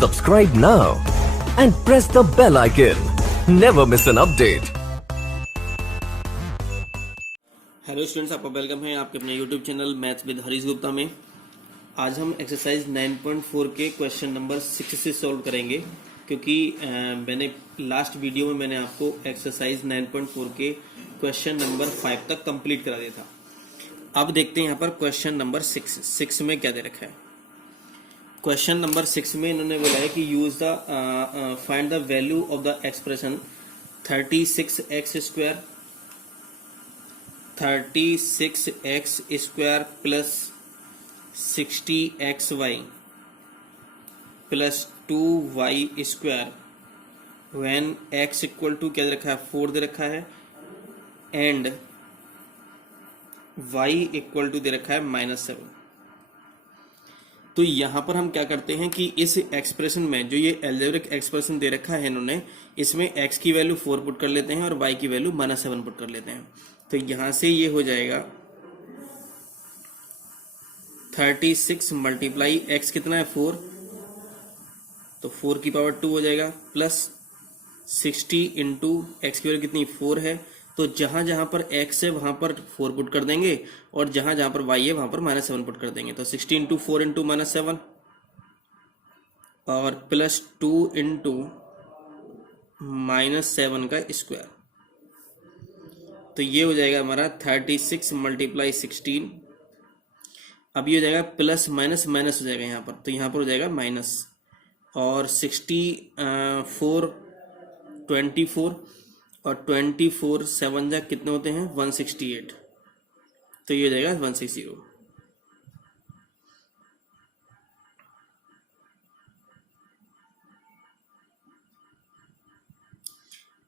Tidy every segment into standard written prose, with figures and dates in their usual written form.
Subscribe now and press the bell icon. Never miss an update. Hello students, आपका welcome है आपके अपने YouTube channel maths with Harish Gupta में। आज हम एक्सरसाइज 9.4 के क्वेश्चन नंबर 6 से सॉल्व करेंगे, क्योंकि मैंने लास्ट वीडियो में मैंने आपको एक्सरसाइज 9.4 के क्वेश्चन नंबर 5 तक कंप्लीट करा दिया था। अब देखते हैं यहाँ पर क्वेश्चन नंबर 6 में क्या दे रखा है। क्वेश्चन नंबर 6 में इन्होंने बोला है कि use the find the value of the expression 36x square plus 60xy plus 2y square when x equal to क्या दे रखा है 4 दे रखा है एंड y इक्वल टू दे रखा है -7। तो यहां पर हम क्या करते हैं कि इस एक्सप्रेशन में जो ये एल्जेब्रिक एक्सप्रेशन दे रखा है इन्होंने, इसमें x की वैल्यू 4 पुट कर लेते हैं और y की वैल्यू -7 पुट कर लेते हैं। तो यहां से ये हो जाएगा 36 मल्टीप्लाई x कितना है 4, तो 4 की पावर 2 हो जाएगा, प्लस 60 इंटू एक्स की वैल्यू कितनी 4 है, तो जहां जहां पर x है वहां पर 4 पुट कर देंगे और जहां जहां पर y है वहां पर -7 पुट कर देंगे। तो 60 इंटू 4 इंटू -7 और प्लस 2 इंटू -7 का स्क्वायर, तो ये हो जाएगा हमारा 36 मल्टीप्लाई 16। अब ये हो जाएगा प्लस माइनस माइनस हो जाएगा यहाँ पर, तो यहाँ पर हो जाएगा माइनस, और 64 24 और 24 7 जा कितने होते हैं 168, तो ये हो जाएगा 160।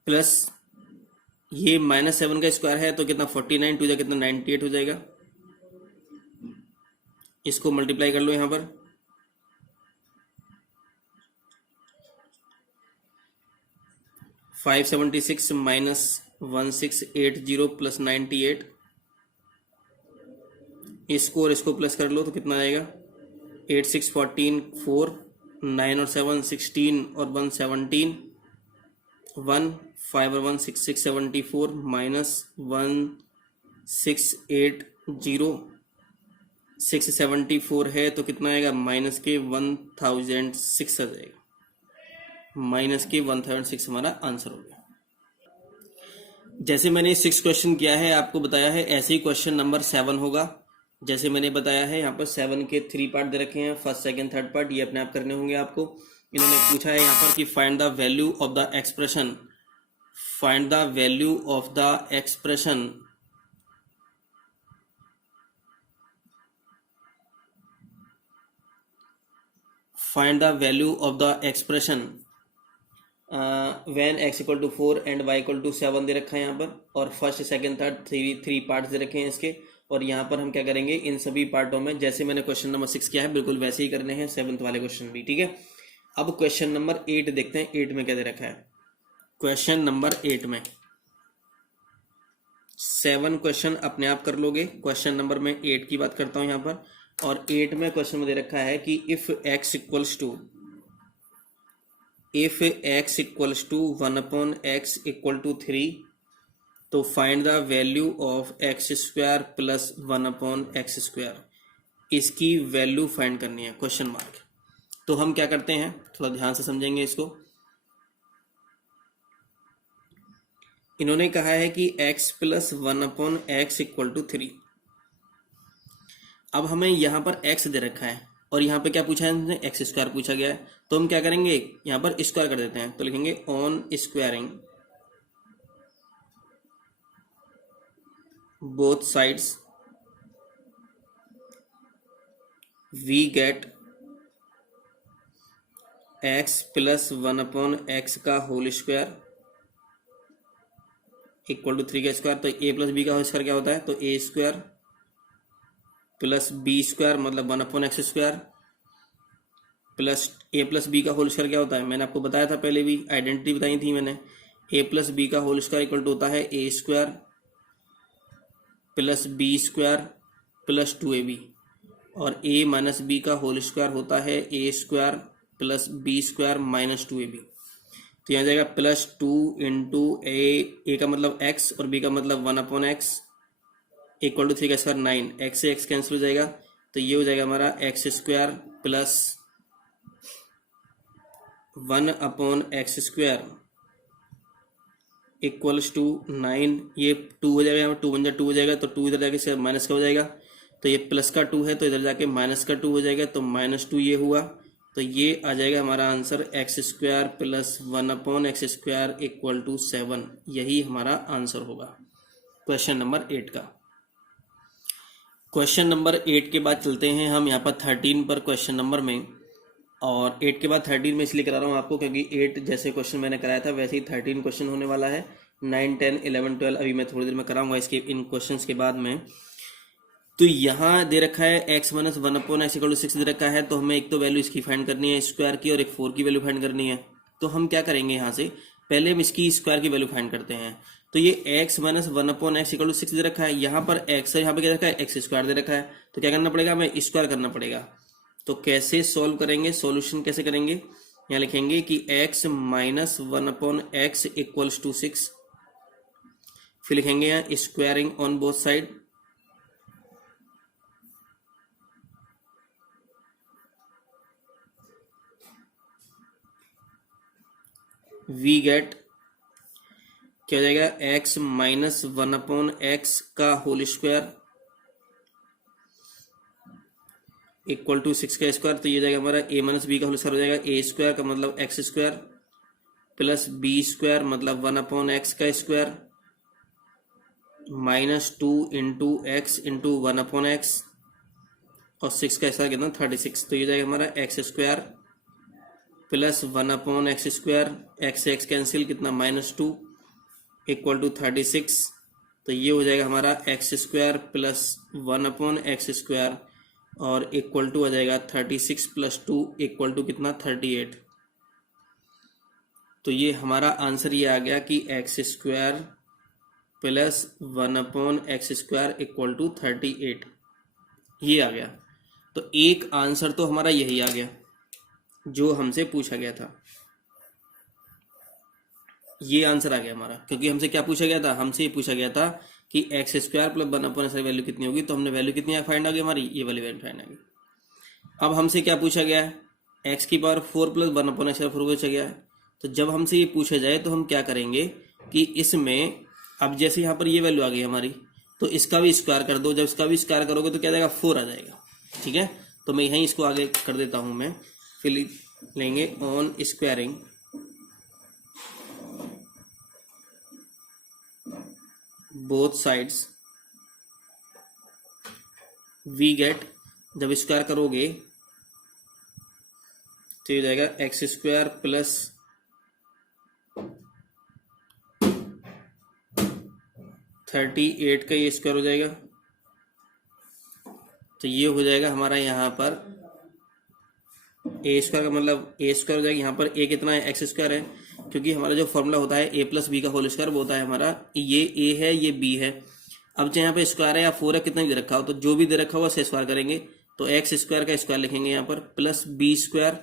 प्लस ये -7 का स्क्वायर है तो कितना 49, 2 जा कितना 98 हो जाएगा। इसको मल्टीप्लाई कर लो यहां पर, -576 -1680 प्लस 98, इसको और इसको प्लस कर लो तो कितना आएगा 8 6 14 4 9 और 7 16 और 1 17 1 5 और 1 6 6 74 -1680 674 है तो कितना आएगा माइनस के 1006 आ जाएगा, माइनस के 1006 हमारा आंसर हो गया। जैसे मैंने 6 क्वेश्चन किया है आपको बताया है, ऐसे ही क्वेश्चन नंबर 7 होगा। जैसे मैंने बताया है यहाँ पर 7 के 3 पार्ट दे रखे हैं, फर्स्ट सेकंड थर्ड पार्ट, ये अपने आप करने होंगे आपको। इन्होंने पूछा है यहाँ पर कि find the value of the expression, find the value of the expression find the value of the expression when x equal to 4 and y equal to 7 दे रखा है यहाँ पर, और first second third three parts दे रखे हैं इसके। और यहाँ पर हम क्या करेंगे, इन सभी पार्टों में जैसे मैंने क्वेश्चन नंबर 6 किया है बिल्कुल वैसे ही करने हैं 7th वाले क्वेश्चन भी, ठीक है। अब क्वेश्चन नंबर 8 देखते हैं, 8 में क्या दे रखा है। क्वेश्चन नंबर 8 में 7 क्वेश्चन अपने आप कर लोगे, क्वेश्चन नंबर में 8 की बात करता हूँ यहाँ पर। और 8 में क्वेश्चन में दे रखा है कि if x equals to 1/x equal to 3, तो find the value of x square plus 1/x square, इसकी वैल्यू फाइंड करनी है क्वेश्चन मार्क। तो हम क्या करते हैं, थोड़ा ध्यान से समझेंगे इसको। इन्होंने कहा है कि x plus 1/x equal to 3। अब हमें यहां पर x दे रखा है और यहां पे क्या पूछा है हमने, x स्क्वायर पूछा गया है, तो हम क्या करेंगे यहां पर स्क्वायर कर देते हैं। तो लिखेंगे on squaring both sides we get x plus 1/x का होल स्क्वायर इक्वल टू 3 का स्क्वायर। तो a प्लस बी का होल स्क्वायर क्या होता है, तो a square plus b square मतलब 1/x square plus a plus b का होल स्क्वायर क्या होता है, मैंने आपको बताया था पहले भी, आइडेंटिटी बताई थी मैंने। a प्लस बी का होल स्क्वायर इक्वल टू होता है a square plus b square plus 2ab, और a माइनस बी का होल स्क्वायर होता है a square plus b square minus 2ab। तो यहाँ जाएगा प्लस 2 इंटू ए का मतलब x और b का मतलब 1/x इक्वल टू 3 का स्क्वायर 9। x से x कैंसिल हो जाएगा तो ये हो जाएगा हमारा x square plus 1/x square equals to 9। ये 2 हो जाएगा, यहाँ 2 1 2 हो जाएगा तो 2 इधर जाके माइनस का हो जाएगा, तो ये प्लस का 2 है तो इधर जाके माइनस का 2 हो जाएगा, तो -2 ये हुआ। तो ये आ जाएगा हमारा answer x square plus 1/x square equal to 7। यही हमारा आंसर होगा क्वेश्चन नंबर 8 का। क्वेश्चन नंबर 8 के बाद चलते हैं हम यहाँ पर 13 पर क्वेश्चन नंबर में। और 8 के बाद 13 में इसलिए करा रहा हूँ आपको क्योंकि 8 जैसे क्वेश्चन मैंने कराया था वैसे ही 13 क्वेश्चन होने वाला है। 9 10 11 12 अभी मैं थोड़ी देर में कराऊंगा इसके इन क्वेश्चंस के बाद में। तो यहाँ दे रखा है x minus 1/x equal to 6 दे रखा है, तो हमें एक तो वैल्यू इसकी फाइंड करनी है स्क्वायर की और एक 4 की वैल्यू फाइंड करनी है। तो हम क्या करेंगे, यहाँ से पहले हम इसकी स्क्वायर की वैल्यू फाइंड करते हैं। तो ये x minus 1/x equal to 6 दे रखा है, यहाँ पर x है, यहाँ पे क्या रखा है x स्क्वायर दे रखा है, तो क्या करना पड़ेगा, हमें स्क्वायर करना पड़ेगा। तो कैसे सॉल्व करेंगे, सॉल्यूशन कैसे करेंगे, यहाँ लिखेंगे कि x minus 1/x equals to 6, फिर लिखेंगे यहाँ squaring on both side, we get क्या हो जाएगा x माइनस 1/x का होल स्क्वायर इक्वल टू 6 का स्क्वायर। तो ये जाएगा हमारा a माइनस बी का होल स्क्वायर हो जाएगा, a स्क्वायर का मतलब x square plus b square मतलब 1/x का square minus 2 into x into 1/x और 6 का स्क्वायर कितना 36। तो ये जाएगा हमारा x square plus 1/x square, x से x कैंसिल कितना -2 इक्वल टू 36। तो ये हो जाएगा हमारा x square plus 1/x square और इक्वल टू आ जाएगा 36 प्लस 2 इक्वल टू कितना 38। तो ये हमारा आंसर ये आ गया कि x square plus 1/x square equal to 38, ये आ गया। तो एक आंसर तो हमारा यही आ गया जो हमसे पूछा गया था, ये आंसर आ गया हमारा। क्योंकि हमसे क्या पूछा गया था, हमसे ये पूछा गया था कि x square plus 1/x value कितनी होगी, तो हमने वैल्यू कितनी फाइंड आ गई हमारी, ये वाली वैल्यू फाइंड आ गई। अब हमसे क्या पूछा गया है, एक्स की पावर 4 प्लस 1/x 4 पूछा गया है। तो जब हमसे ये पूछा जाए तो हम क्या करेंगे कि इसमें अब जैसे यहाँ पर ये वैल्यू आ गई हमारी, तो इसका भी स्क्वायर कर दो। जब इसका भी स्क्वायर करोगे तो क्या जाएगा 4 आ जाएगा, ठीक है। तो मैं यहीं इसको आगे कर देता हूं, मैं फिर लेंगे on squaring both sides we get, जब स्क्वायर करोगे तो ये जाएगा एक्स स्क्वायर प्लस 38 का ये स्क्वायर हो जाएगा। तो ये हो जाएगा हमारा यहाँ पर ए स्क्वायर का मतलब ए स्क्वायर हो जाएगा। यहाँ पर ए कितना है, एक्स स्क्वायर है, क्योंकि हमारा जो फॉर्मूला होता है ए प्लस बी का होल स्क्वायर वो होता है हमारा, ये ए है ये बी है। अब चाहे यहाँ पे स्क्वायर है या 4 है, कितना भी दे रखा हो, तो जो भी दे रखा हुआ से स्क्वायर करेंगे। तो एक्स स्क्वायर का स्क्वायर लिखेंगे यहाँ पर प्लस बी स्क्वायर,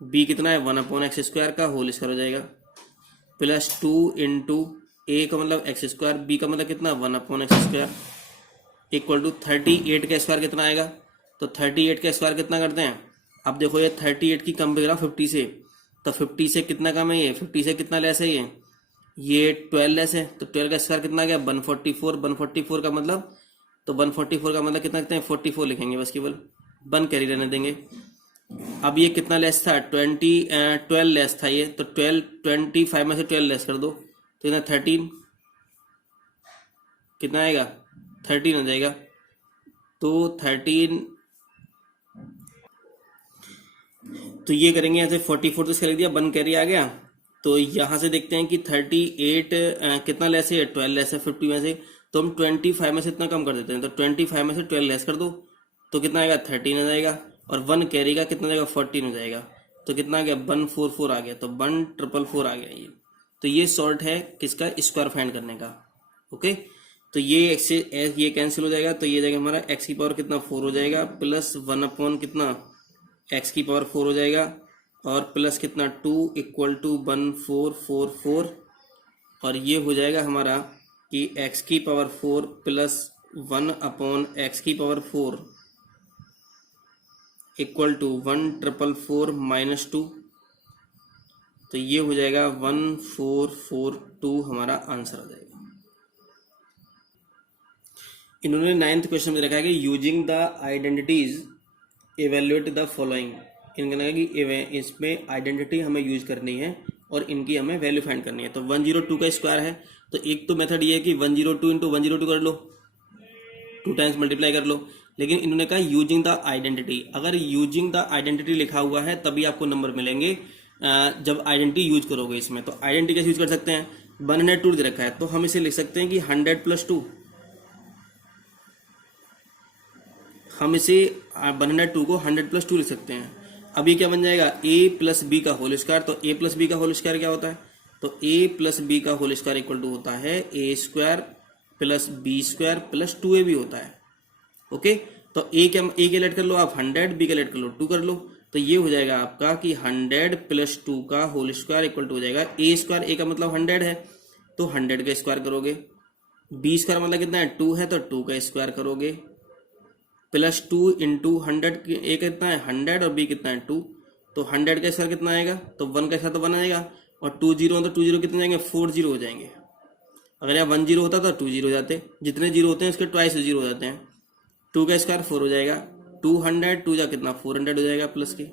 बी कितना है 1/x स्क्वायर का होल स्क्वायर हो जाएगा, प्लस 2 इंटू ए का मतलब एक्स स्क्वायर, बी का मतलब कितना 1/x स्क्वायर इक्वल टू 38 का स्क्वायर कितना आएगा। तो 38 का स्क्वायर कितना करते हैं, अब देखो ये 38 की कम करा 50 से, तो 50 से कितना कम है, ये 50 से कितना लेस है, ये 12 लेस है। तो 12 का स्क्वायर कितना आ गया 144, 144 का मतलब, तो 144 का मतलब कितना करते हैं 44 लिखेंगे, बस केवल 1 कैरी रहने देंगे। अब ये कितना लेस था 12 लेस था ये, तो 25 में से 12 लेस कर दो तो कितना 13, कितना आएगा 13 हो जाएगा। तो 13, तो ये करेंगे यहाँ से 44 तो इसका लिख दिया, 1 कैरी आ गया। तो यहाँ से देखते हैं कि 38 कितना लेस है, 12 लेस है 50 में से, तो हम 25 में से इतना कम कर देते हैं। तो 25 में से 12 लेस कर दो तो कितना आएगा 13 हो जाएगा, और 1 कैरी का कितना जाएगा 14 हो जाएगा। तो कितना आ गया 144 आ गया, तो 1444 आ गया ये। तो ये सॉर्ट है किसका, स्क्वायर फाइंड करने का। ओके, तो ये कैंसिल हो जाएगा, तो ये जाएगा हमारा x की पावर कितना 4 हो जाएगा, प्लस 1 अपॉन कितना x की पावर 4 हो जाएगा, और प्लस कितना 2 इक्वल टू 1444 और ये हो जाएगा हमारा कि x की पावर 4 प्लस 1 अपॉन x की पावर 4 इक्वल टू 1444 माइनस 2, तो ये हो जाएगा 1442 हमारा आंसर आ जाएगा। इन्होंने 9th क्वेश्चन में रखा है कि using the identities evaluate the following. इनका लगा कि इसमें आइडेंटिटी हमें यूज करनी है और इनकी हमें वैल्यू फाइंड करनी है। तो 102 का स्क्वायर है, तो एक तो मेथड ये है कि 102 इंटू 102 कर लो, 2 टाइम्स मल्टीप्लाई कर लो। लेकिन इन्होंने कहा यूजिंग द आइडेंटिटी, अगर यूजिंग द आइडेंटिटी लिखा हुआ है तभी आपको नंबर मिलेंगे जब आइडेंटिटी यूज करोगे इसमें। तो आइडेंटिटी कैसे यूज कर सकते हैं, 102 दे रखा है तो हम इसे लिख सकते हैं कि 100 प्लस 2। हम इसे 102 को 100 प्लस 2 लिख सकते हैं। अब ये क्या बन जाएगा, a प्लस बी का होल स्क्वायर। तो a प्लस बी का होल स्क्वायर क्या होता है, तो a प्लस बी का होल स्क्वायर इक्वल टू होता है a square plus b square plus 2ab होता है। ओके, तो a के लेट कर लो आप 100, b के लेट कर लो 2 कर लो, तो ये हो जाएगा आपका कि 100 प्लस 2 का होल स्क्वायर इक्वल टू हो जाएगा a स्क्वायर, a का मतलब 100 है तो 100 का स्क्वायर करोगे, b स्क्वायर मतलब कितना है 2 है तो 2 का स्क्वायर करोगे, प्लस 2 इंटू 100, ए कितना है 100 और बी कितना है 2, तो 100 का स्क्वायर कितना आएगा, तो 1 का स्क्वायर तो 1 आएगा और 2 जीरो तो 2 जीरो कितने जाएंगे 4 जीरो हो जाएंगे। अगर यहाँ 1 जीरो होता तो 2 जीरो हो जाते, जितने जीरो होते हैं उसके ट्वाइस जीरो हो जाते हैं। 2 का स्क्वायर 4 हो जाएगा, 200 2 जा कितना 400 हो जाएगा प्लस के,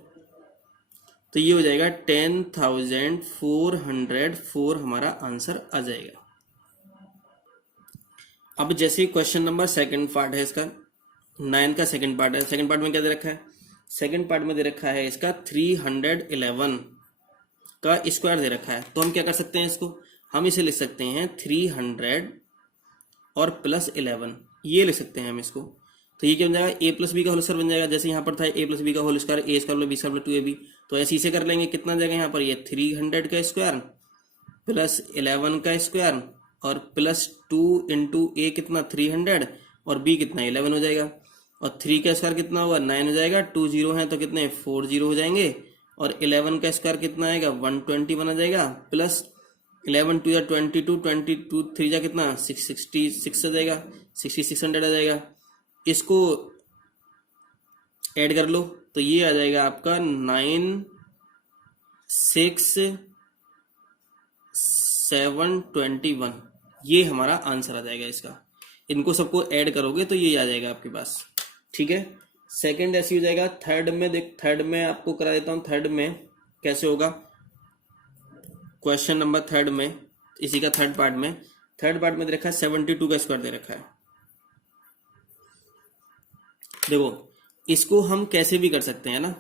तो ये हो जाएगा 10,404 हमारा आंसर आ जाएगा। अब जैसे क्वेश्चन नंबर सेकंड पार्ट है इसका 9 का सेकंड पार्ट है। सेकंड पार्ट में क्या दे रखा है, सेकंड पार्ट में दे रखा है इसका 311 का स्क्वायर दे रखा है। तो हम क्या कर सकते हैं, इसको हम इसे लिख सकते हैं 300 और प्लस 11, ये लिख सकते हैं हम इसको। तो ये क्या बन जाएगा, a प्लस बी का होल स्क्वायर बन जाएगा। जैसे यहाँ पर था a प्लस बी का whole square, a square b square 2ab, तो ऐसे इसे कर लेंगे। कितना जाएगा यहाँ पर, ये 300 का स्क्वायर प्लस 11 का स्क्वायर और प्लस 2 इंटू a कितना 300 और b कितना 11 हो जाएगा, और 3 का स्क्वायर कितना होगा 9 हो जाएगा, 2 जीरो है तो कितने 4 जीरो हो जाएंगे, और 11 का स्क्वायर कितना आएगा 120 बना जाएगा, प्लस 11 2 या 22, 22 3 जा कितना 666 आ जाएगा, 6600 आ जाएगा। इसको ऐड कर लो तो ये आ जाएगा आपका 96721, ये हमारा आंसर आ जाएगा इसका। इनको सबको ऐड करोगे तो ये आ जाएगा आपके पास, ठीक है। सेकंड ऐसी हो जाएगा। थर्ड में देख, थर्ड में आपको करा देता हूं। थर्ड में कैसे होगा, क्वेश्चन नंबर थर्ड में, इसी का थर्ड पार्ट में दे रखा है 72 का स्क्वायर दे रखा है। देखो इसको हम कैसे भी कर सकते हैं ना,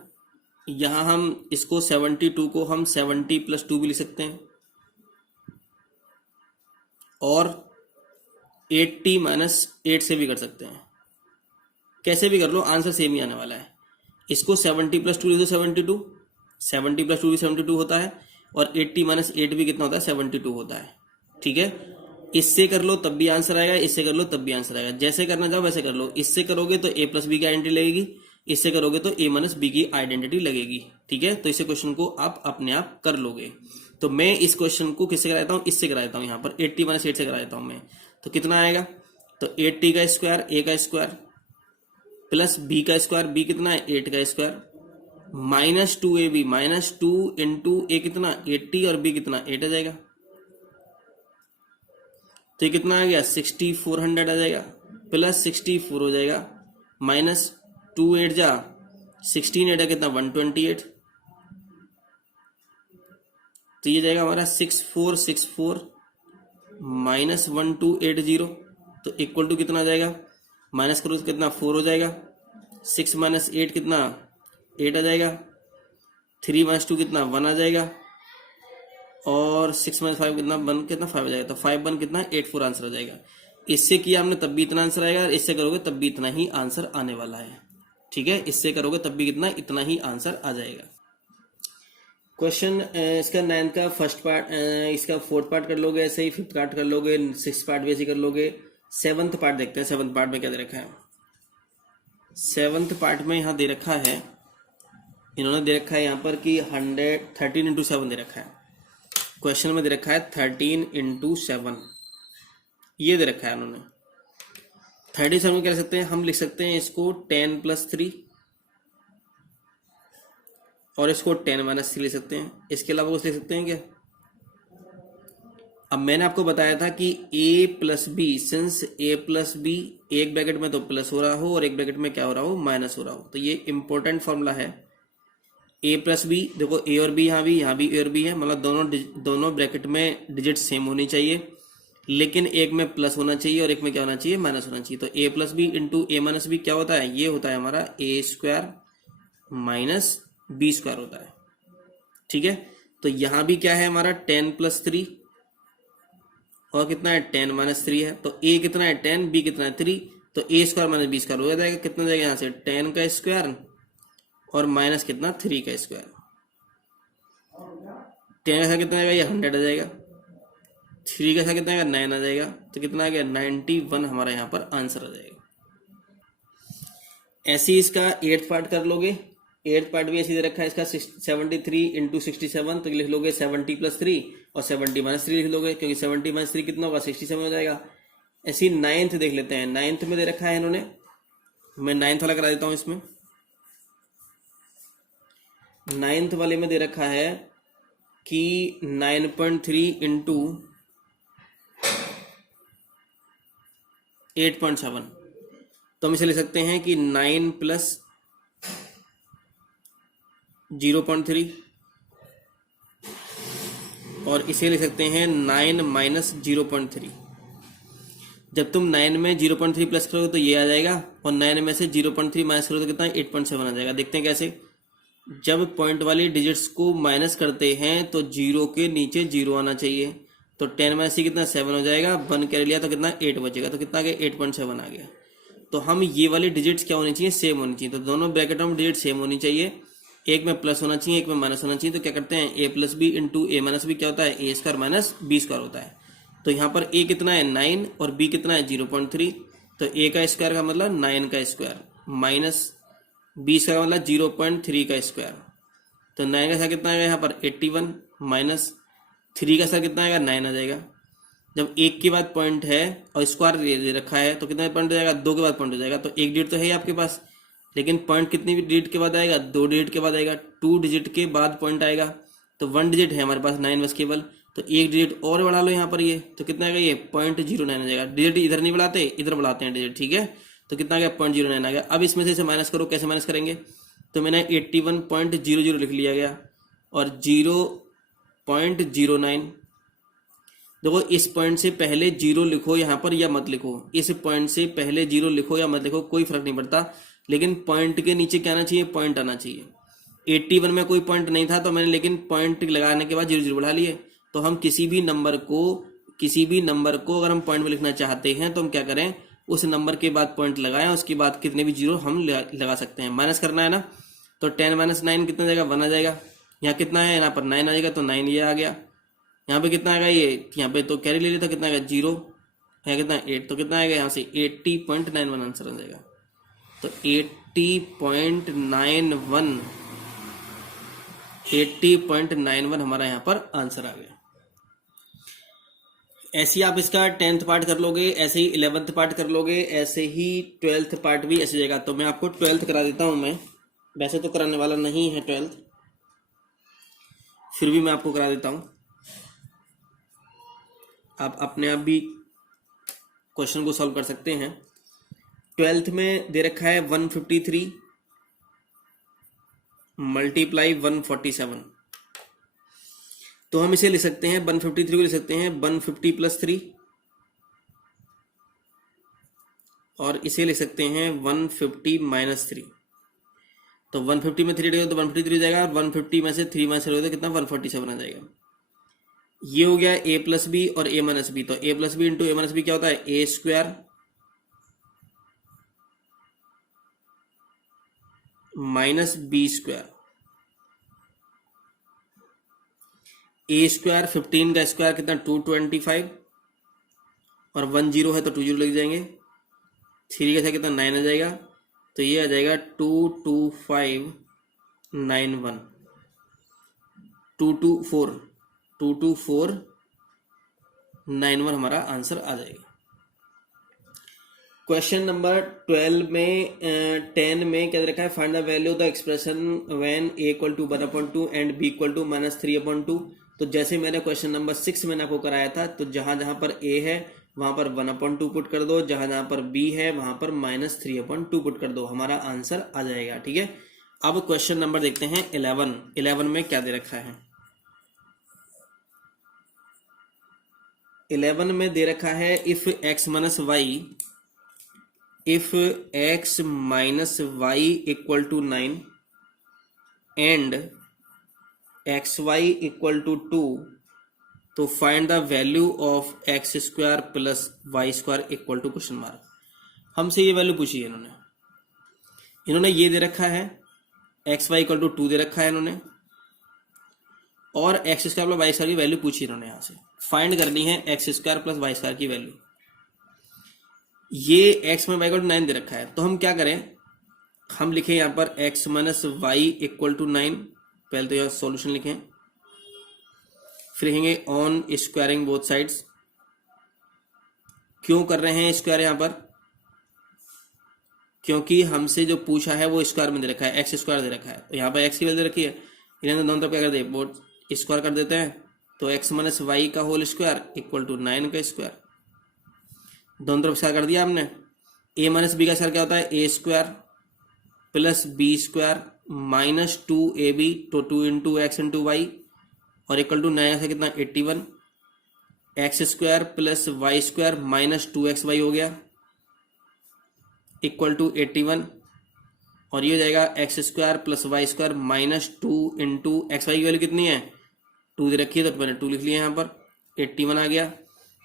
यहां हम इसको 72 को हम 70 प्लस 2 भी लिख सकते हैं और 80 माइनस 8 से भी कर सकते हैं। कैसे भी कर लो आंसर सेम ही आने वाला है। इसको 70 प्लस 2 लिख दो 72, 70 प्लस 2 भी 72 होता है और 80 माइनस 8 भी कितना होता है 72 होता है, ठीक है। इससे कर लो तब भी आंसर आएगा, इससे कर लो तब भी आंसर आएगा। जैसे करना चाहो वैसे कर लो। इससे करोगे तो a प्लस बी की आइडेंटिटी लगेगी, इससे करोगे तो a माइनस बी की आइडेंटिटी लगेगी, ठीक है। तो इसे क्वेश्चन को आप अपने आप कर लोगे। तो मैं इस क्वेश्चन को किससे कराता हूँ, इससे कराता हूँ। यहाँ पर 80 माइनस 8 से कराता हूँ मैं, तो कितना आएगा, तो 80 का स्क्वायर a का स्क्वायर प्लस b का स्क्वायर, b कितना है 8 का square minus 2ab, minus 2 into a कितना 80 और b कितना 8 आ जाएगा। तो ये कितना आ गया 6400 आ जाएगा, प्लस 64 हो जाएगा, माइनस 2 8 जा 16 8 कितना 128। तो ये जाएगा हमारा 6464 माइनस 1280, तो इक्वल टू कितना आ जाएगा, माइनस करो तो कितना 4 हो जाएगा, 6 माइनस 8 कितना 8 आ जाएगा, 3 माइनस 2 कितना 1 आ जाएगा, और 6 माइनस 5 कितना 1 कितना 5 आ जाएगा। तो 5 1 कितना 8 4 आंसर आ जाएगा। इससे किया हमने तब भी इतना आंसर आएगा, इससे करोगे तब भी इतना ही आंसर आने वाला है, ठीक है। इससे करोगे तब भी कितना इतना ही आंसर आ जाएगा। क्वेश्चन इसका 9 का फर्स्ट पार्ट, इसका फोर्थ पार्ट कर लोगे ऐसे ही, फिफ्थ पार्ट कर लोगे, सिक्स पार्ट भी ऐसे कर लोगे। सेवंथ पार्ट देखते हैं। सेवंथ पार्ट में क्या दे रखा है। सेवंथ पार्ट में यहाँ दे रखा है इन्होंने दे रखा है यहाँ पर कि 13 into 7 दे रखा है, क्वेश्चन में दे रखा है 13 into 7, ये दे रखा है उन्होंने। 37 क्या लिख सकते हैं, हम लिख सकते हैं इसको 10+3 और इसको 10-3 लिख सकते हैं। इसके अलावा कुछ लिख सकते हैं क्या? अब मैंने आपको बताया था कि a+b, सिंस a+b एक ब्रैकेट में तो प्लस हो रहा हो और एक ब्रैकेट में क्या हो रहा हो, माइनस हो रहा हो, तो ये इंपॉर्टेंट फॉर्मूला है। a+b, देखो a और b, यहाँ भी a और b है, मतलब दोनों ब्रैकेट में डिजिट सेम होनी चाहिए, लेकिन एक में प्लस होना चाहिए और एक में क्या होना चाहिए, माइनस होना चाहिए। तो a+b इंटू a-b क्या होता है, ये होता है हमारा a² माइनस b² होता है। ठीक है, तो यहाँ भी क्या है हमारा 10+3 और कितना है 10-3 है, तो a कितना है 10, b कितना है 3, तो a² माइनस b² हो जाएगा। कितना जाएगा यहाँ से 10 का स्क्वायर और माइनस कितना 3 का स्क्वायर, 10 का कितना आएगा, ये 100 आ जाएगा, 3 का कितना आएगा 9 आ जाएगा, तो कितना आ गया 91 हमारा यहाँ पर आंसर आ जाएगा। ऐसे ही इसका 8th पार्ट कर लोगे, 8th पार्ट भी ऐसे दे रखा है इसका 73 into 67, तो लिख लोगे 70+3 और 70-3 लिख लोगे, क्योंकि 70-3 कितना होगा 67 हो जाएगा। ऐसी 9th देख लेते हैं, 9th में दे रखा है इन्होंने, मैं 9th वाला करा देता हूं इसमें। 9th वाले में दे रखा है कि 9.3 into 8.7, तो हम इसे लिख सकते हैं कि 9 + 0.3 और इसे लिख सकते हैं 9 - 0.3। जब तुम 9 में 0.3 प्लस करोगे तो ये आ जाएगा, और 9 में से 0.3 माइनस करोगे तो कितना 8.7 आ जाएगा। देखते हैं कैसे। जब पॉइंट वाली डिजिट्स को माइनस करते हैं तो 0 के नीचे 0 आना चाहिए, तो 10 - 3 कितना 7 हो जाएगा, 1 कैरी लिया तो कितना 8 बचेगा, तो कितना आ गया 8.7 आ गया। तो हम ये वाली डिजिट्स क्या होनी चाहिए, सेम होनी चाहिए, तो दोनों ब्रैकेटों में डिजिट सेम होनी चाहिए, एक में प्लस होना चाहिए एक में माइनस होना चाहिए। तो क्या करते हैं a+b इंटू a-b क्या होता है a² माइनस b² होता है। तो यहाँ पर a कितना है 9 और b कितना है 0.3, तो a का स्क्वायर का मतलब 9 का स्क्वायर माइनस b² का मतलब 0.3 का स्क्वायर, तो 9 का स्क्वायर कितना आएगा यहाँ पर 81 माइनस 3 का स्क्वायर कितना आएगा 9 आ जाएगा। जब एक के बाद पॉइंट है और स्क्वायर दे रखा है तो कितना पॉइंट हो जाएगा, 2 के बाद पॉइंट हो जाएगा, तो एक डिजिट तो है ही आपके पास, लेकिन पॉइंट कितनी डिजिट के बाद आएगा, 2 डिजिट के बाद आएगा, 2 डिजिट के बाद पॉइंट आएगा, तो 1 डिजिट है हमारे पास 9 बस केवल, तो एक डिजिट और बढ़ा लो यहाँ पर, ये तो कितना आएगा ये 0.09 आ जाएगा। डिजिट इधर नहीं बढ़ाते इधर बढ़ाते हैं डिजिट, ठीक है, तो कितना आ गया 0.09 आ गया। अब इसमें से इसे माइनस करो, कैसे माइनस करेंगे, तो मैंने 81.00 लिख लिया गया और 0.09, देखो इस पॉइंट से पहले 0 लिखो यहाँ पर या मत लिखो, इस पॉइंट से पहले 0 लिखो या मत लिखो कोई फर्क नहीं पड़ता, लेकिन पॉइंट के नीचे क्या आना चाहिए, पॉइंट आना चाहिए। 81 में कोई पॉइंट नहीं था तो मैंने लेकिन पॉइंट लगाने के बाद 0 0 बढ़ा लिए। तो हम किसी भी नंबर को अगर हम पॉइंट में लिखना चाहते हैं तो हम क्या करें, उस नंबर के बाद पॉइंट लगाएं, उसके बाद कितने भी 0 हम लगा सकते हैं। माइनस करना है ना, तो 10 - 9 कितना जाएगा 1 आ जाएगा, यहाँ कितना है यहाँ पर 9 आ जाएगा, तो 9 ये आ गया। यहाँ पे कितना आएगा, ये यहाँ पे तो कैरी ले लिया, तो कितना आएगा 0 है, कितना 8, तो कितना आएगा यहाँ से 80.91 आंसर आ जाएगा। तो 80.91 हमारा यहाँ पर आंसर आ गया। ऐसे ही आप इसका 10th पार्ट कर लोगे, ऐसे ही 11th पार्ट कर लोगे, ऐसे ही 12th पार्ट भी ऐसी जगह। तो मैं आपको 12th करा देता हूं, मैं वैसे तो कराने वाला नहीं है 12th, फिर भी मैं आपको करा देता हूं। आप अपने आप भी क्वेश्चन को सॉल्व कर सकते हैं। 12th में दे रखा है 153 मल्टीप्लाई 147, तो हम इसे लिख सकते हैं 153 को लिख सकते हैं 150 + 3 और इसे लिख सकते हैं 150 - 3। तो 150 में 3 डिवाइड तो 153 जाएगा, और 150 में से 3 माइनस करोगे तो कितना 147 आ जाएगा। ये हो गया a+b और a-b, तो a+b इंटू a-b क्या होता है a² माइनस b²। a² 15 का स्क्वायर कितना 225 और 1 0 है तो 2 0 लग जाएंगे, 3 का कितना 9 आ जाएगा, तो ये आ जाएगा 225 91 22491 हमारा आंसर आ जाएगा। क्वेश्चन नंबर 12 में 10 में क्या दे रखा है, find the value of the expression when a equal to 1/2 and b equal to -3/2। तो जैसे मैंने क्वेश्चन नंबर 6 मैंने आपको कराया था, तो जहां जहां पर a है वहां पर 1/2 पुट कर दो, जहां जहां पर b है वहां पर -3/2 पुट कर दो, हमारा आंसर आ जाएगा। ठीक है, अब क्वेश्चन नंबर देखते हैं 11 में क्या दे रखा है। 11 में दे रखा है if x minus y equal to 9 and xy equal to 2, तो find the value of x square plus y square equal to question mark. हमसे ये वैल्यू पूछी है इन्होंने ये दे रखा है एक्स वाई इक्वल टू 2 दे रखा है इन्होंने, और x square plus y square की वैल्यू पूछी इन्होंने। यहां से फाइंड करनी है x square plus y square की वैल्यू। ये एक्स में वाई इक्वल टू 9 दे रखा है, तो हम क्या करें, हम लिखें यहां पर x minus y equal to 9। पहले तो यहां सॉल्यूशन लिखें, फिर लिखेंगे ऑन स्क्वायरिंग बोथ साइड्स। क्यों कर रहे हैं स्क्वायर यहां पर, क्योंकि हमसे जो पूछा है वो स्क्वायर में दे रखा है, एक्स स्क्वायर दे रखा है, तो यहाँ पर एक्स की वैल्यू दे रखी है, इन्हें दोनों तरफ क्या कर दे, बोथ स्क्वायर कर देते हैं। तो एक्स माइनस वाई का होल स्क्वायर इक्वल टू 9 का स्क्वायर, दोनों तरफ स्क्वायर कर दिया हमने। ए माइनस बी का स्क्वायर क्या होता है, a square plus b square minus 2ab, तो 2 इंटू एक्स इंटू वाई, और इक्वल टू 9 से कितना 81, x square plus y square minus 2xy हो गया इक्वल टू 81, और ये हो जाएगा x square plus y square minus 2 into x y की वैल्यू कितनी है 2 दे रखी है, तो मैंने 2 लिख लिया यहाँ पर, 81 आ गया।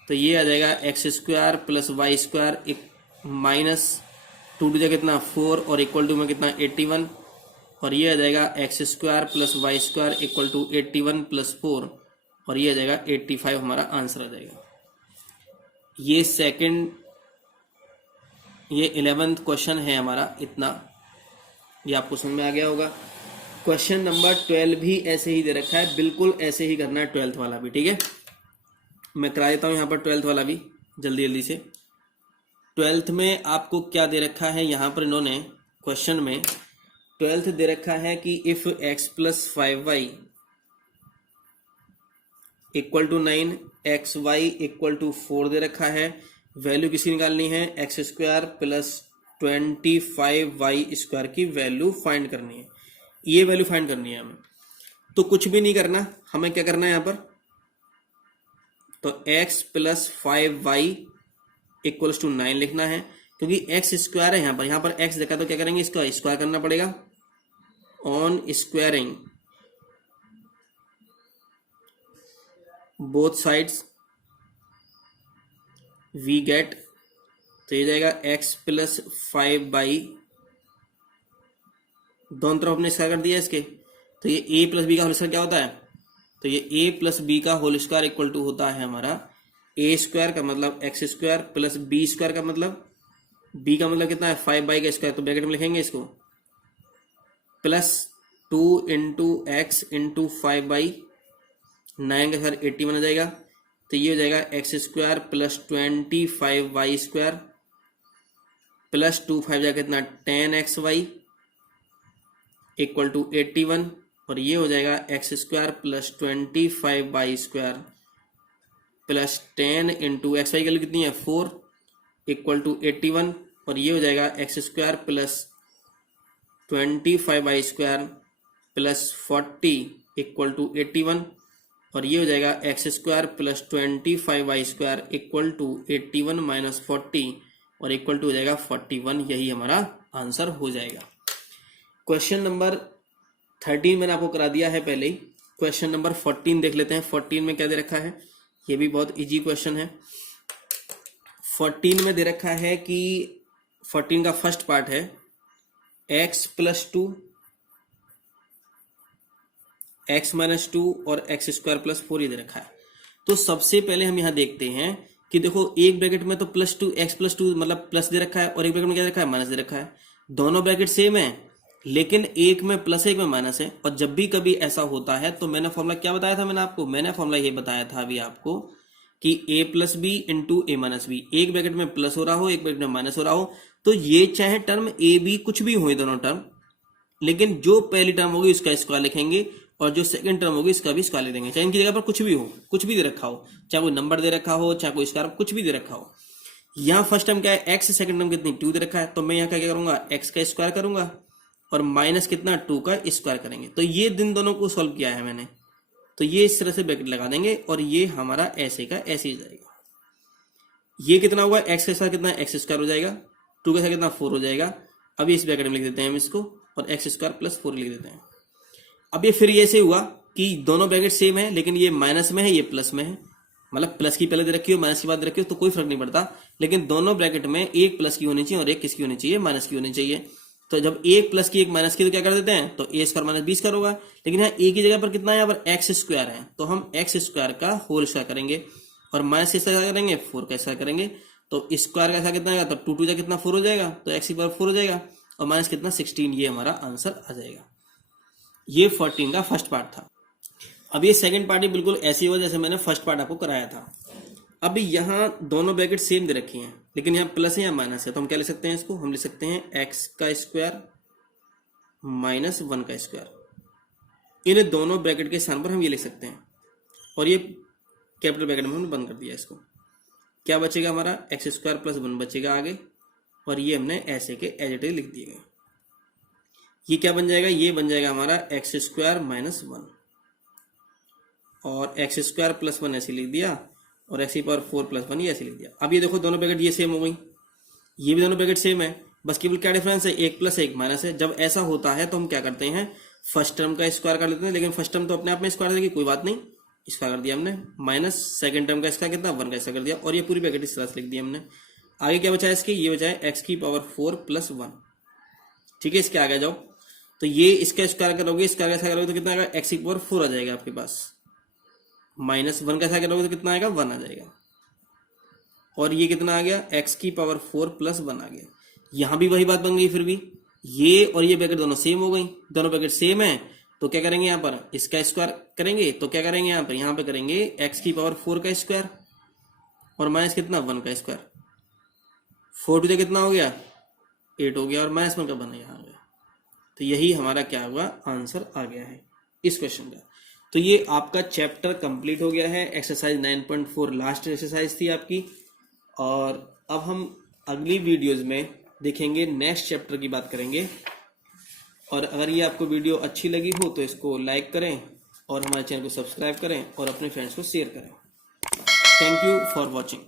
तो ये आ जाएगा x square plus y square minus 2 जगह कितना 4, और इक्वल टू में कितना 81, और ये आ जाएगा x square plus y square equal to 81 plus 4, और ये आ जाएगा 85 हमारा आंसर आ जाएगा। ये सेकंड, ये 11th क्वेश्चन है हमारा इतना, ये आपको समझ में आ गया होगा। क्वेश्चन नंबर 12 भी ऐसे ही दे रखा है, बिल्कुल ऐसे ही करना है 12th वाला भी। ठीक है, मैं करा देता हूं यहाँ पर 12th वाला भी जल्दी जल्दी से। 12th में आपको क्या दे रखा है, यहाँ पर इन्होंने क्वेश्चन में 12th दे रखा है कि if x plus 5y equal to 9, x y equal to 4 दे रखा है। वैल्यू किसकी निकालनी है, x square plus 25y square की वैल्यू फाइंड करनी है। ये वैल्यू फाइंड करनी है हमें, तो कुछ भी नहीं करना, हमें क्या करना है यहाँ पर, तो x plus 5y equals to 9 लिखना है, क्योंकि x स्क्वायर है यहाँ पर x देखा, तो क्या करेंगे, इसका स्क्वायर करना पड़ेगा। On squaring both sides we get, तो ये जाएगा x प्लस 5y, दोनों तरफ हमने स्क्वायर कर दिया इसके, तो ये a प्लस बी का होल स्क्वायर क्या होता है, तो ये a प्लस बी का होल स्क्वायर इक्वल टू होता है हमारा a स्क्वायर का मतलब x square plus b square का मतलब b का मतलब कितना है 5y का स्क्वायर, तो ब्रैकेट में लिखेंगे इसको, plus 2 into x into 5y, 9 का स्क्वायर 81 आ जाएगा, तो ये हो जाएगा x square plus 25y square plus 2 5 जाएगा कितना 10xy इक्वल टू 81, और ये हो जाएगा x square plus 25y square plus 10 into x y की वैल्यू कितनी है 4 इक्वल टू 81, और ये हो जाएगा x square plus 25y square plus 40 equal to 81, और ये हो जाएगा x square plus 25y square equal to 81 minus 40, और इक्वल टू हो जाएगा 41। यही हमारा आंसर हो जाएगा। क्वेश्चन नंबर 13 मैंने आपको करा दिया है पहले ही। क्वेश्चन नंबर 14 देख लेते हैं। 14 में क्या दे रखा है, ये भी बहुत इजी क्वेश्चन है। 14 में दे रखा है कि 14 का फर्स्ट पार्ट है x प्लस 2, x माइनस 2 और एक्स स्क्वायर प्लस 4 ये दे रखा है। तो सबसे पहले हम यहां देखते हैं कि देखो एक ब्रैकेट में तो प्लस 2 एक्स प्लस 2 मतलब प्लस दे रखा है, और एक ब्रैकेट में क्या दे रखा है माइनस दे रखा है। दोनों ब्रैकेट सेम है, लेकिन एक में प्लस एक में माइनस है। और जब भी कभी ऐसा होता है तो मैंने फॉर्मूला क्या बताया था, मैंने फॉर्मूला ये बताया था अभी आपको कि a plus b into a minus b, एक ब्रैकेट में प्लस हो रहा हो एक ब्रैकेट में माइनस हो रहा हो, तो ये चाहे टर्म ए बी कुछ भी हो दोनों टर्म, लेकिन जो पहली टर्म होगी उसका स्क्वायर लिखेंगे और जो सेकंड टर्म होगी इसका भी स्क्वायर लिख देंगे, चाहे इनकी जगह पर कुछ भी हो, कुछ भी दे रखा हो, चाहे कोई नंबर दे रखा हो, चाहे कोई स्क्वायर, कुछ भी दे रखा हो। यहाँ फर्स्ट टर्म क्या है एक्स, सेकंड टर्म कितनी 2 दे रखा है, तो मैं यहाँ क्या करूंगा एक्स का स्क्वायर करूंगा और माइनस कितना 2 का स्क्वायर करेंगे। तो ये दिन दोनों को सॉल्व किया है मैंने, तो ये इस तरह से ब्रैकेट लगा देंगे और ये हमारा ऐसे का ऐसे ही जाएगा। ये कितना हुआ एक्स के साथ कितना एक्स स्क्वायर हो जाएगा, 2 के साथ कितना 4 हो जाएगा। अब इस ब्रैकेट में लिख देते हैं हम इसको और एक्स स्क्वायर प्लस 4 लिख देते हैं। अब ये फिर ये ऐसे हुआ कि दोनों ब्रैकेट सेम है लेकिन ये माइनस में है ये प्लस में है, मतलब प्लस की पहले दे रखी हो माइनस की बाद दे रखी हो तो कोई फर्क नहीं पड़ता, लेकिन दोनों ब्रैकेट में एक प्लस की होनी चाहिए और एक किसकी होनी चाहिए, माइनस की होनी चाहिए। तो जब एक प्लस की एक माइनस की तो क्या कर देते हैं, तो ए स्क्वायर माइनस बी स्क्वायर होगा। लेकिन यहाँ ए की जगह पर कितना है, यहाँ पर एक्स स्क्वायर है तो हम एक्स स्क्वायर का होल स्क्वायर करेंगे और माइनस किसका करेंगे 4 का स्क्वायर करेंगे। तो स्क्वायर का ऐसा कितना आएगा, तो 2 कितना 4 हो जाएगा, तो एक्स की पावर 4 हो जाएगा और माइनस कितना 16, ये हमारा आंसर आ जाएगा। ये 14 का फर्स्ट पार्ट था। अब ये सेकंड पार्ट ही बिल्कुल ऐसी हो जैसे मैंने फर्स्ट पार्ट आपको कराया था। अब यहाँ दोनों ब्रैकेट सेम दे रखी हैं लेकिन यहाँ प्लस है या माइनस है, तो हम क्या लिख सकते हैं इसको, हम लिख सकते हैं एक्स का स्क्वायर माइनस 1 का स्क्वायर। इन दोनों ब्रैकेट के स्थान पर हम ये लिख सकते हैं और ये कैपिटल ब्रैकेट में हमने बंद कर दिया इसको। क्या बचेगा हमारा एक्स स्क्वायर प्लस 1 बचेगा आगे और ये हमने ऐसे के एज इट इज लिख दिए। ये क्या बन जाएगा, ये बन जाएगा हमारा एक्स स्क्वायर माइनस 1 और एक्स स्क्वायर प्लस 1 ऐसे लिख दिया और एक्स की पावर 4 प्लस 1 ये ऐसे लिख दिया। अब ये देखो दोनों ब्रैकेट ये सेम हो गई, ये भी दोनों ब्रैकेट सेम है, बस केवल क्या डिफरेंस है, एक प्लस एक माइनस है। जब ऐसा होता है तो हम क्या करते हैं फर्स्ट टर्म का स्क्वायर कर लेते हैं, लेकिन फर्स्ट टर्म तो अपने आप में स्क्वायर देगी, कोई बात नहीं, स्क्वायर कर दिया हमने, माइनस सेकंड टर्म का स्क्वायर कितना 1 का स्क्वायर कर दिया और ये पूरी ब्रैकेट इस तरह से लिख दिया हमने। आगे क्या बचा है इसके, ये बचा है एक्स की पावर 4 प्लस 1। ठीक है, इसके आगे जाओ तो ये इसका स्क्वायर करोगे, इसका स्क्वायर करोगे तो कितना आएगा, एक्स की पावर 4 आ जाएगा आपके पास, माइनस 1 का स्क्वायर करोगे तो कितना आएगा 1 आ जाएगा और ये कितना आ गया एक्स की पावर 4 प्लस 1 आ गया। यहां भी वही बात बन गई, फिर भी ये और ये ब्रैकेट दोनों सेम हो गई, दोनों ब्रैकेट सेम है तो क्या करेंगे यहाँ पर इसका स्क्वायर करेंगे, तो क्या करेंगे यहाँ पे करेंगे एक्स की पावर 4 का स्क्वायर और माइनस कितना 1 का स्क्वायर, 4 टू कितना हो गया 8 हो गया और माइनस 1 का 1 यहाँ आ गया। तो यही हमारा क्या हुआ आंसर आ गया है इस क्वेश्चन का। तो ये आपका चैप्टर कंप्लीट हो गया है, एक्सरसाइज 9.4 लास्ट एक्सरसाइज थी आपकी। और अब हम अगली वीडियोस में देखेंगे, नेक्स्ट चैप्टर की बात करेंगे। और अगर ये आपको वीडियो अच्छी लगी हो तो इसको लाइक करें और हमारे चैनल को सब्सक्राइब करें और अपने फ्रेंड्स को शेयर करें। Thank you for watching.